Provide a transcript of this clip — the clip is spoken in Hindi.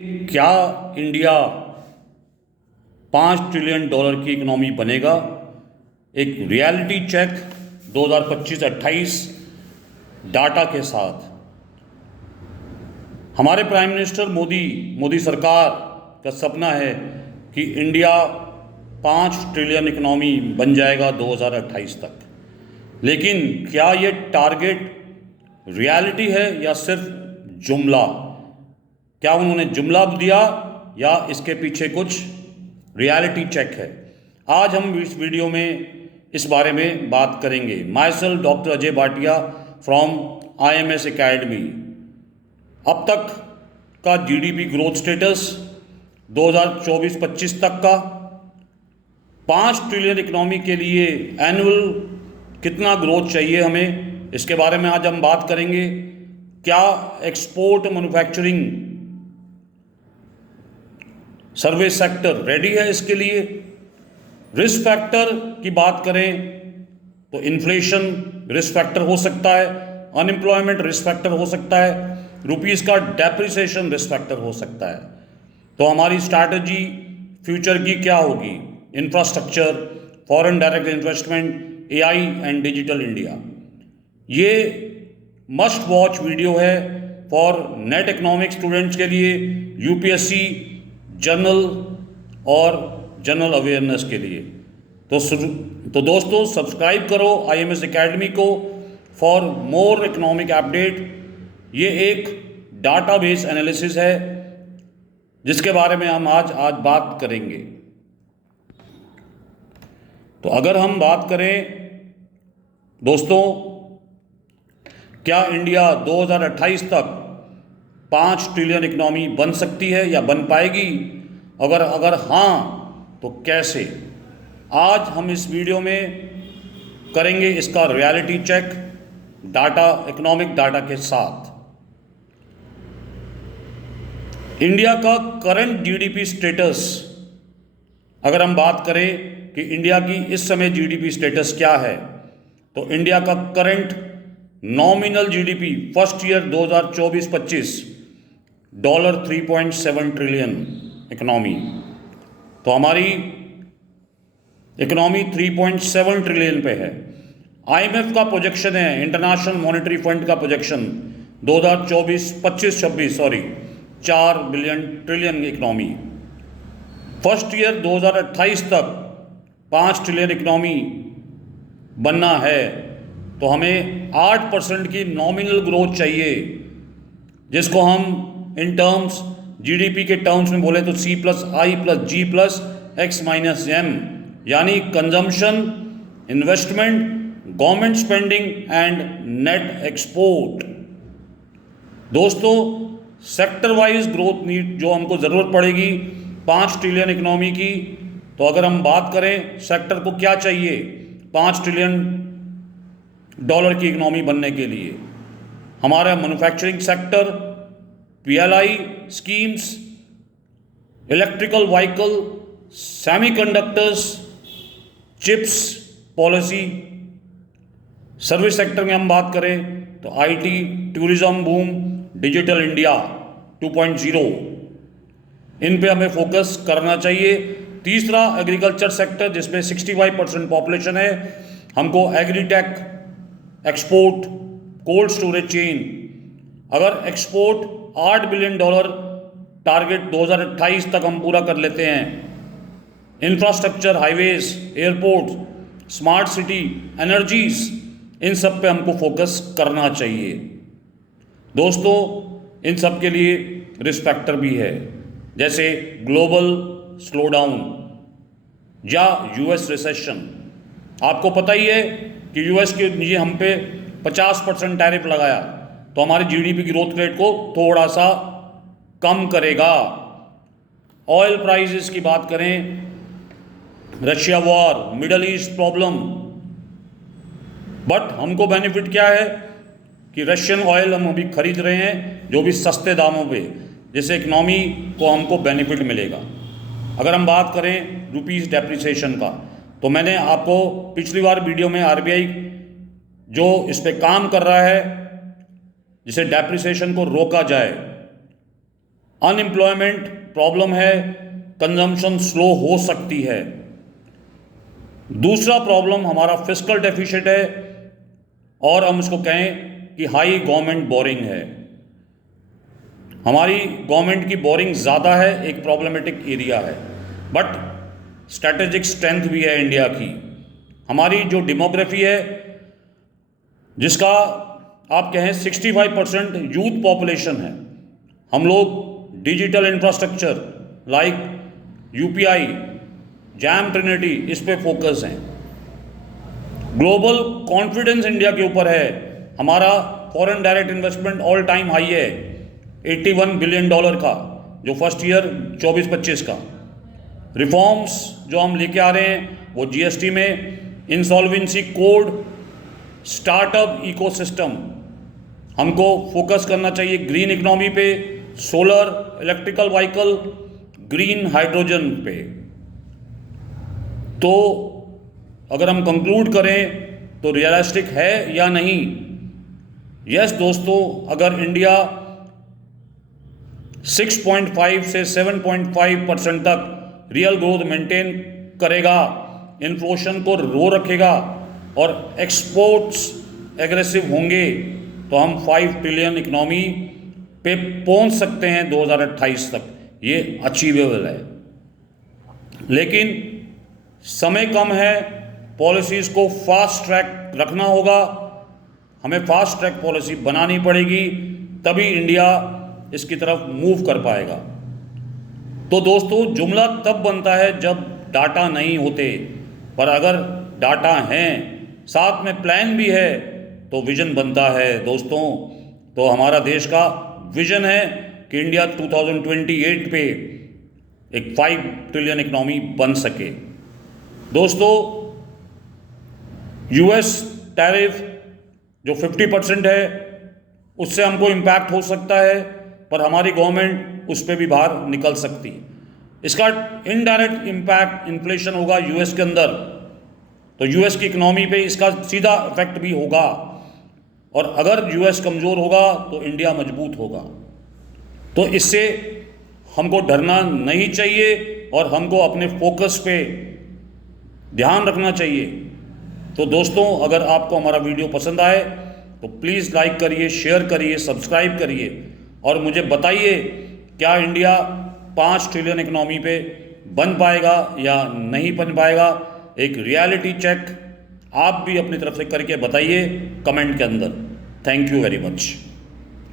क्या इंडिया $5 ट्रिलियन की इकोनॉमी बनेगा? एक रियलिटी चेक 2025-28 डाटा के साथ। हमारे प्राइम मिनिस्टर मोदी सरकार का सपना है कि इंडिया 5 ट्रिलियन इकोनॉमी बन जाएगा 2028 तक। लेकिन क्या ये टारगेट रियलिटी है या सिर्फ जुमला? क्या उन्होंने जुमला दिया या इसके पीछे कुछ रियलिटी चेक है? आज हम इस वीडियो में इस बारे में बात करेंगे। My self doctor Ajay Bhatia from IMS academy. अब तक का GDP ग्रोथ स्टेटस 2024-25 तक का 5 ट्रिलियन इकोनॉमी के लिए एनुअल कितना ग्रोथ चाहिए हमें, इसके बारे में आज हम बात करेंगे। क्या export manufacturing service sector ready है इसके लिए? रिस्क फैक्टर की बात करें तो इन्फ्लेशन रिस्क फैक्टर हो सकता है, अनएम्प्लॉयमेंट रिस्क फैक्टर हो सकता है, रुपीस का डेप्रिसिएशन रिस्क फैक्टर हो सकता है। तो हमारी स्ट्रैटेजी फ्यूचर की क्या होगी? Infrastructure, foreign direct investment, AI and digital India. ये मस्ट वॉच वीडियो है फॉर नेट इकोनॉमिक्स स्टूडेंट्स के लिए, UPSC जनरल और जनरल अवेयरनेस के लिए। तो दोस्तों सब्सक्राइब करो IMS एकेडमी को फॉर मोर इकोनॉमिक अपडेट। ये एक डाटाबेस एनालिसिस है जिसके बारे में हम आज बात करेंगे। तो अगर हम बात करें दोस्तों, क्या इंडिया 2028 तक 5 ट्रिलियन इकोनॉमी बन सकती है या बन पाएगी? अगर हाँ तो कैसे? आज हम इस वीडियो में करेंगे इसका रियलिटी चेक इकोनॉमिक डाटा के साथ। इंडिया का करंट GDP स्टेटस, अगर हम बात करें कि इंडिया की इस समय GDP स्टेटस क्या है, तो इंडिया का current nominal GDP first year 2024-25 $3.7 trillion economy. तो हमारी इकोनॉमी 3.7 ट्रिलियन पे है। IMF का प्रोजेक्शन है, इंटरनेशनल मॉनेटरी फंड का projection 2024-25-26 4 billion trillion economy. First year 2028 तक 5 ट्रिलियन इकोनॉमी बनना है तो हमें 8% की नॉमिनल ग्रोथ चाहिए, जिसको हम इन टर्म्स GDP के टर्म्स में बोले तो C+I+G+X-M, यानी consumption, investment, government spending and net export. दोस्तों सेक्टर वाइज ग्रोथ नीड जो हमको ज़रूरत पड़ेगी 5 ट्रिलियन इकोनॉमी की। तो अगर हम बात करें सेक्टर को क्या चाहिए 5 ट्रिलियन डॉलर की इकोनॉमी बनने के लिए, हमारा manufacturing sector, PLI schemes, electrical vehicle, semiconductors, chips policy. Service sector में हम बात करें तो IT, tourism boom, digital India 2.0, इन पे हमें फोकस करना चाहिए। तीसरा एग्रीकल्चर सेक्टर, जिसमें 65% पॉपुलेशन है, हमको agritech, export, cold storage chain. अगर एक्सपोर्ट $8 बिलियन टारगेट 2028 तक हम पूरा कर लेते हैं, infrastructure, highways, airport, smart city, energies, इन सब पे हमको फोकस करना चाहिए। दोस्तों इन सब के लिए रिस्क फैक्टर भी है, जैसे ग्लोबल स्लोडाउन या US रिसेशन। आपको पता ही है कि US के नीचे हम पे 50% टैरिफ लगाया तो हमारी GDP ग्रोथ रेट को थोड़ा सा कम करेगा। ऑयल प्राइसेस की बात करें, Russia war, middle east problem, but हमको बेनिफिट क्या है कि रशियन ऑयल हम अभी खरीद रहे हैं जो भी सस्ते दामों पे, जिससे इकनॉमी को हमको बेनिफिट मिलेगा। अगर हम बात करें रुपीस डेप्रिसिएशन का, तो मैंने आपको पिछली बार वीडियो में RBI जो इस पे काम कर रहा है जिसे डेप्रिसिएशन को रोका जाए, अनएम्प्लॉयमेंट प्रॉब्लम है, कंजम्पशन स्लो हो सकती है। दूसरा प्रॉब्लम हमारा फिस्कल डेफिसिट है, और हम उसको कहें कि हाई गवर्नमेंट बोरिंग है। हमारी गवर्नमेंट की बोरिंग ज़्यादा है, एक प्रॉब्लमेटिक एरिया है, बट स्ट्रैटेजिक स्ट्रेंथ भी है इंडिया की। हमारी जो डेमोग्राफी है, जिसका आप कहें 65% यूथ पॉपुलेशन है, हम लोग digital infrastructure like UPI, jam Trinity, इस पे फोकस हैं। ग्लोबल कॉन्फिडेंस इंडिया के ऊपर है। हमारा foreign direct investment all time high है, $81 बिलियन का, जो फर्स्ट ईयर 24-25 का। रिफॉर्म्स जो हम लेके आ रहे हैं वो जीएसटी में, इंसॉल्वेंसी कोड, स्टार्टअप इकोसिस्टम, हमको फोकस करना चाहिए ग्रीन इकोनॉमी पे, solar, electrical vehicle, green hydrogen पे। तो अगर हम कंक्लूड करें तो रियलिस्टिक है या नहीं? यस दोस्तों, अगर इंडिया 6.5 से 7.5% तक रियल ग्रोथ मेंटेन करेगा, इन्फ्लेशन को रो रखेगा और एक्सपोर्ट्स एग्रेसिव होंगे, तो हम 5 ट्रिलियन इकोनॉमी पे पहुंच सकते हैं 2028 तक। ये अचीवेबल है, लेकिन समय कम है। पॉलिसीज़ को फास्ट ट्रैक रखना होगा, हमें फास्ट ट्रैक पॉलिसी बनानी पड़ेगी, तभी इंडिया इसकी तरफ मूव कर पाएगा। तो दोस्तों, जुमला तब बनता है जब डाटा नहीं होते, पर अगर डाटा हैं, साथ में प्लान भी है, तो विजन बनता है दोस्तों। तो हमारा देश का विजन है कि इंडिया 2028 पे एक 5 ट्रिलियन इकोनॉमी बन सके। दोस्तों, यूएस टैरिफ जो 50% है, उससे हमको इम्पैक्ट हो सकता है, पर हमारी गवर्नमेंट उस पर भी बाहर निकल सकती। इसका इनडायरेक्ट इम्पैक्ट इन्फ्लेशन होगा यूएस के अंदर, तो यूएस की इकोनॉमी पे इसका सीधा इफेक्ट भी होगा, और अगर यूएस कमज़ोर होगा तो इंडिया मजबूत होगा। तो इससे हमको डरना नहीं चाहिए और हमको अपने फोकस पे ध्यान रखना चाहिए। तो दोस्तों, अगर आपको हमारा वीडियो पसंद आए तो प्लीज़ लाइक करिए, शेयर करिए, सब्सक्राइब करिए, और मुझे बताइए क्या इंडिया 5 ट्रिलियन इकोनॉमी पे बन पाएगा या नहीं बन पाएगा। एक रियलिटी चेक आप भी अपनी तरफ से करके बताइए कमेंट के अंदर। Thank you very much.